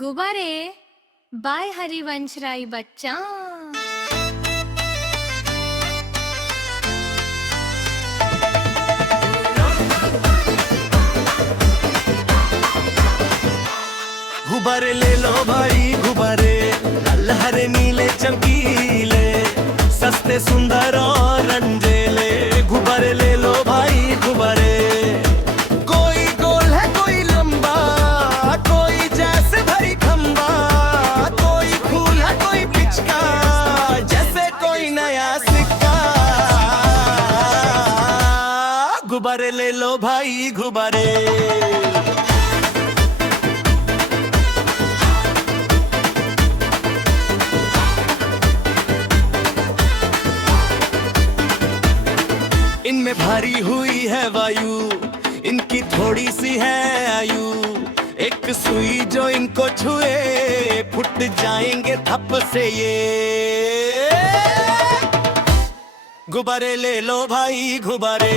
गुब्बारे बाय हरिवंश राय बच्चन। गुब्बारे ले लो भाई गुब्बारे, लाल हरे नीले चमकीले, सस्ते सुंदर और रंगीले। गुब्बारे ले लो भाई गुब्बारे, कोई गोल है कोई लंबा, कोई जैसे भरी खंबा, कोई फूल है कोई पिचका, जैसे कोई नया सिक्का। गुब्बारे ले लो भाई गुब्बारे। इनमें भारी हुई है वायु, इनकी थोड़ी सी है आयु, एक सुई जो इनको छुए फुट जाएंगे थप से ये। गुब्बारे ले लो भाई गुब्बारे।